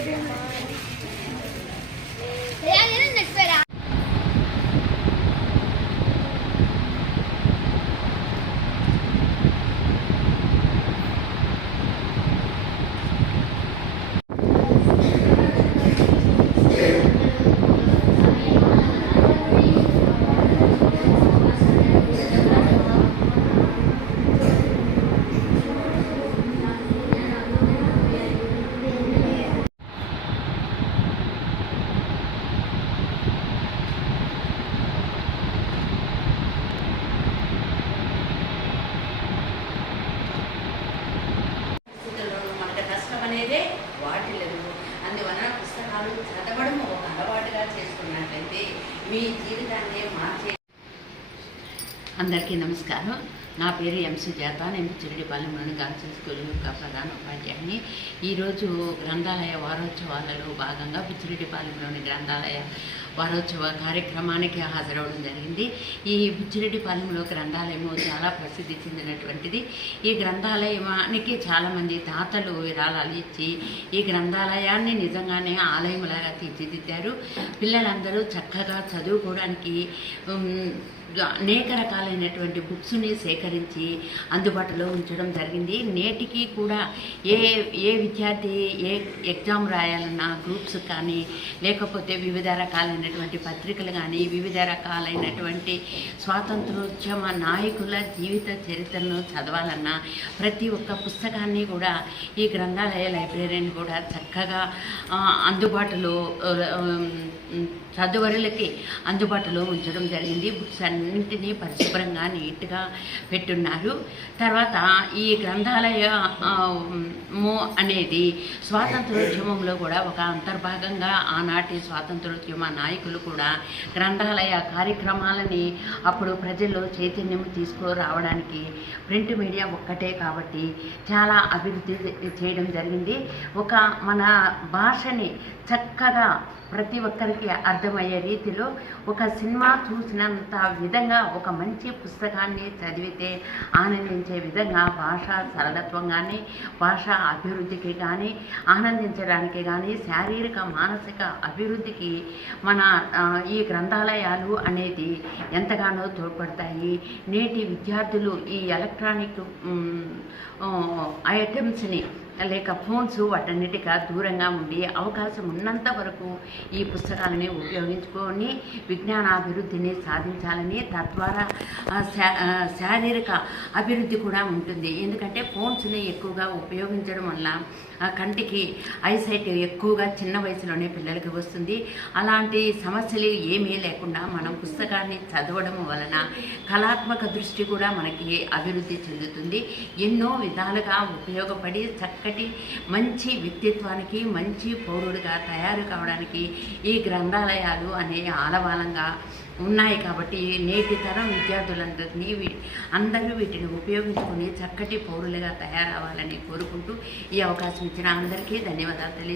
Добрий день. మీ జీవితాన్ని మార్చే అందరికీ నమస్కారం. నా పేరు ఎంసీ జాత నేను చిరుడిపాలెంలోని గార్జన్ స్కూల్ యొక్క ప్రధాన ఉపాధ్యాయుని. ఈరోజు గ్రంథాలయ వారోత్సవాలలో భాగంగా బుచ్చిరెడ్డిపాలెంలోని గ్రంథాలయ వారోత్సవ కార్యక్రమానికి హాజరవడం జరిగింది. ఈ బుచ్చిరెడ్డిపాలెంలో గ్రంథాలయము చాలా ప్రసిద్ధి చెందినటువంటిది. ఈ గ్రంథాలయానికి చాలామంది తాతలు విరాళాలు ఇచ్చి ఈ గ్రంథాలయాన్ని నిజంగానే ఆలయంలాగా తీర్చిదిద్దారు. పిల్లలందరూ చక్కగా చదువుకోవడానికి అనేక రకాలైనటువంటి బుక్స్ని సేకరించి అందుబాటులో ఉంచడం జరిగింది. నేటికి కూడా ఏ ఏ విద్యార్థి ఏ ఎగ్జామ్ రాయాలన్నా గ్రూప్స్ కానీ లేకపోతే వివిధ రకాలైనటువంటి పత్రికలు కానీ వివిధ రకాలైనటువంటి స్వాతంత్రోద్యమ నాయకుల జీవిత చరిత్రను చదవాలన్నా ప్రతి ఒక్క పుస్తకాన్ని కూడా ఈ గ్రంథాలయ లైబ్రరీని కూడా చక్కగా అందుబాటులో చదువరులకి అందుబాటులో ఉంచడం జరిగింది. బుక్స్ అన్ని అన్నింటినీ పరిశుభ్రంగా నీట్గా పెట్టున్నారు. తర్వాత ఈ గ్రంథాలయ అనేది స్వాతంత్రోద్యమంలో కూడా ఒక అంతర్భాగంగా ఆనాటి స్వాతంత్రోద్యమ నాయకులు కూడా గ్రంథాలయ కార్యక్రమాలని అప్పుడు ప్రజల్లో చైతన్యం తీసుకురావడానికి ప్రింట్ మీడియా ఒక్కటే కాబట్టి చాలా అభివృద్ధి చేయడం జరిగింది. ఒక మన భాషని చక్కగా ప్రతి ఒక్కరికి అర్థమయ్యే రీతిలో ఒక సినిమా చూసినంత విధంగా ఒక మంచి పుస్తకాన్ని చదివితే ఆనందించే విధంగా భాష సరళత్వం కానీ భాష అభివృద్ధికి కానీ ఆనందించడానికి కానీ శారీరక మానసిక అభివృద్ధికి మన ఈ గ్రంథాలయాలు అనేది ఎంతగానో తోడ్పడతాయి. నేటి విద్యార్థులు ఈ ఎలక్ట్రానిక్ ఐటమ్స్ని లేక ఫోన్స్ వాటన్నిటిగా దూరంగా ఉండి అవకాశం ఉన్నంత వరకు ఈ పుస్తకాలని ఉపయోగించుకొని విజ్ఞానాభివృద్ధిని సాధించాలని తద్వారా శా- శారీరక అభివృద్ధి కూడా ఉంటుంది. ఎందుకంటే ఫోన్స్ని ఎక్కువగా ఉపయోగించడం వల్ల ఆ కంటికి ఐసైట్ ఎక్కువగా చిన్న వయసులోనే పిల్లలకి వస్తుంది. అలాంటి సమస్యలు ఏమీ లేకుండా మనం పుస్తకాన్ని చదవడం వలన కళాత్మక దృష్టి కూడా మనకి అభివృద్ధి చెందుతుంది. ఎన్ని ఎన్నో విధాలుగా ఉపయోగపడి చక్కటి మంచి వ్యక్తిత్వానికి మంచి పౌరుడిగా తయారు కావడానికి ఈ గ్రంథాలయాలు అనే ఆలవాలంగా ఉన్నాయి కాబట్టి నేటి తరం విద్యార్థులందరినీ వీ- అందరూ వీటిని ఉపయోగించుకుని చక్కటి పౌరులుగా తయారవ్వాలని కోరుకుంటూ ఈ అవకాశం ఇచ్చిన అందరికీ ధన్యవాదాలు తెలియ